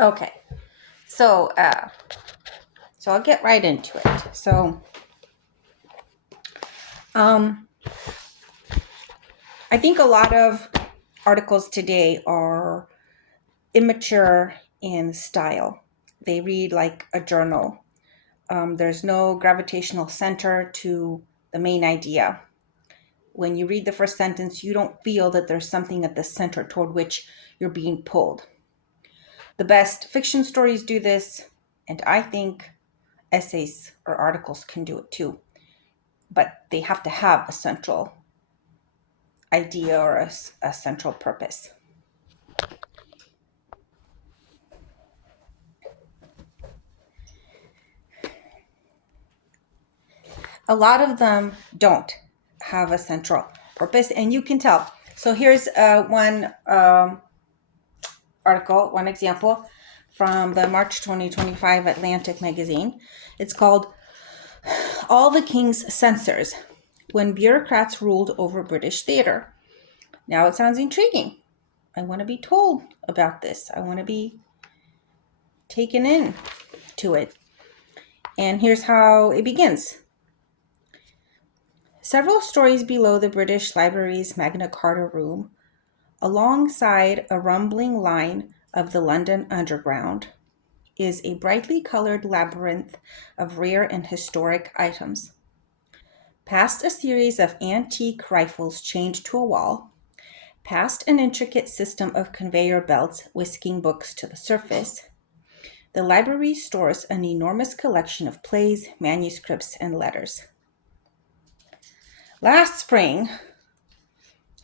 Okay, so so I'll get right into it. Um, I think a lot of articles today are immature in style. They read like a journal. There's no gravitational center to the main idea. When you read the first sentence, you don't feel that there's something at the center toward which you're being pulled. The best fiction stories do this, and I think essays or articles can do it too. But they have to have a central idea or a central purpose. A lot of them don't have a central purpose, and you can tell. So here's one article, one example from the March 2025 Atlantic magazine. It's called All the King's Censors When Bureaucrats Ruled Over British Theatre. Now it sounds intriguing. I want to be told about this. I want to be taken in to it. And here's how it begins. Several stories below the British Library's Magna Carta room, alongside a rumbling line of the London Underground, is a brightly colored labyrinth of rare and historic items. Past a series of antique rifles chained to a wall, past an intricate system of conveyor belts whisking books to the surface, the library stores an enormous collection of plays, manuscripts, and letters. Last spring,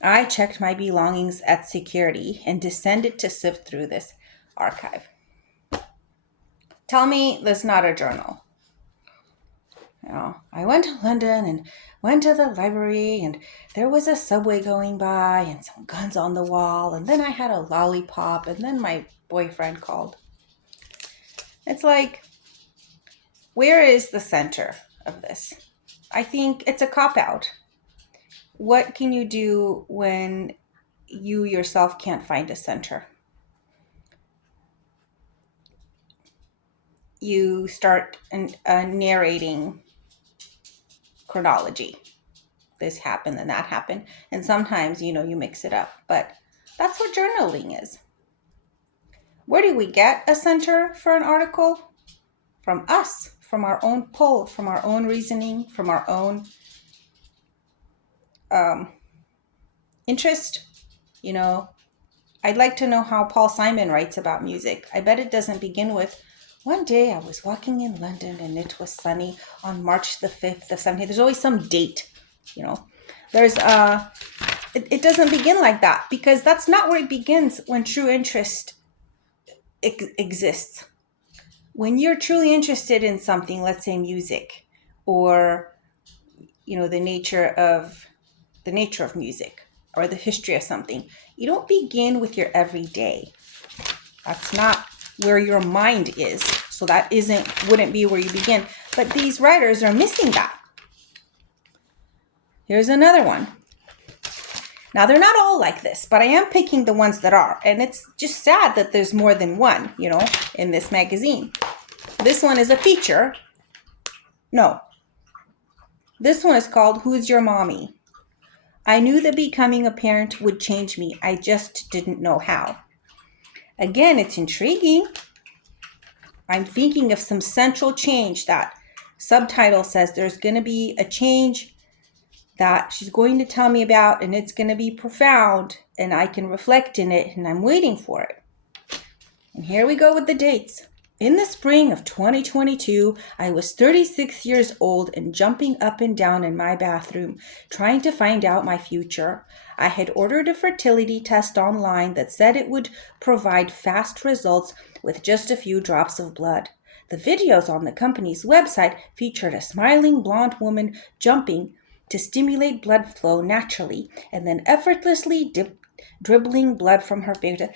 I checked my belongings at security and descended to sift through this archive. Tell me that's not a journal. I went to London and went to the library, and there was a subway going by and some guns on the wall, and then I had a lollipop, and then my boyfriend called. It's like, where is the center of this? I think it's a cop-out. What can you do when you yourself can't find a center? You start narrating chronology. This happened and that happened. And sometimes, you mix it up. But that's what journaling is. Where do we get a center for an article? From us, from our own pull, from our own reasoning, from our own interest. I'd like to know how Paul Simon writes about music. I bet it doesn't begin with, one day I was walking in London and it was sunny on March the 5th of 17. There's always some date, There's it doesn't begin like that, because that's not where it begins when true interest exists. When you're truly interested in something, let's say music, or the nature of music, or the history of something, you don't begin with your everyday. That's not where your mind is. So that wouldn't be where you begin. But these writers are missing that. Here's another one. Now, they're not all like this, but I am picking the ones that are. And it's just sad that there's more than one, in this magazine. This one is a feature. No. This one is called Who's Your Mommy? I knew that becoming a parent would change me. I just didn't know how. Again, it's intriguing. I'm thinking of some central change. That subtitle says there's going to be a change that she's going to tell me about, and it's going to be profound, and I can reflect in it, and I'm waiting for it. And here we go with the dates. In the spring of 2022, I was 36 years old and jumping up and down in my bathroom, trying to find out my future. I had ordered a fertility test online that said it would provide fast results with just a few drops of blood. The videos on the company's website featured a smiling blonde woman jumping to stimulate blood flow naturally and then effortlessly dribbling blood from her finger.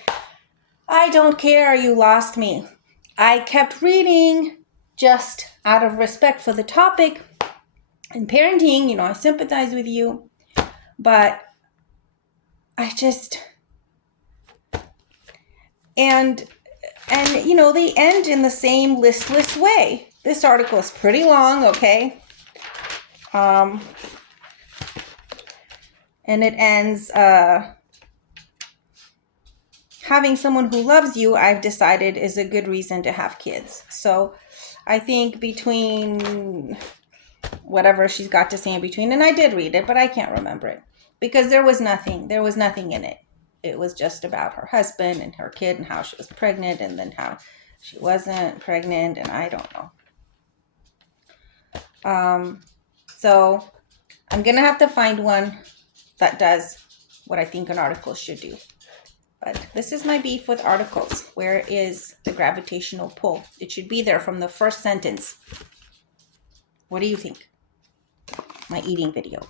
I don't care, you lost me. I kept reading just out of respect for the topic and parenting. I sympathize with you, but and And, you know, they end in the same listless way. This article is pretty long, okay? And it ends, having someone who loves you, I've decided, is a good reason to have kids. So I think between whatever she's got to say in between, and I did read it, but I can't remember it because there was nothing in it. It was just about her husband and her kid and how she was pregnant and then how she wasn't pregnant, and I don't know. So I'm gonna have to find one that does what I think an article should do. But this is my beef with articles. Where is the gravitational pull? It should be there from the first sentence. What do you think? My eating video.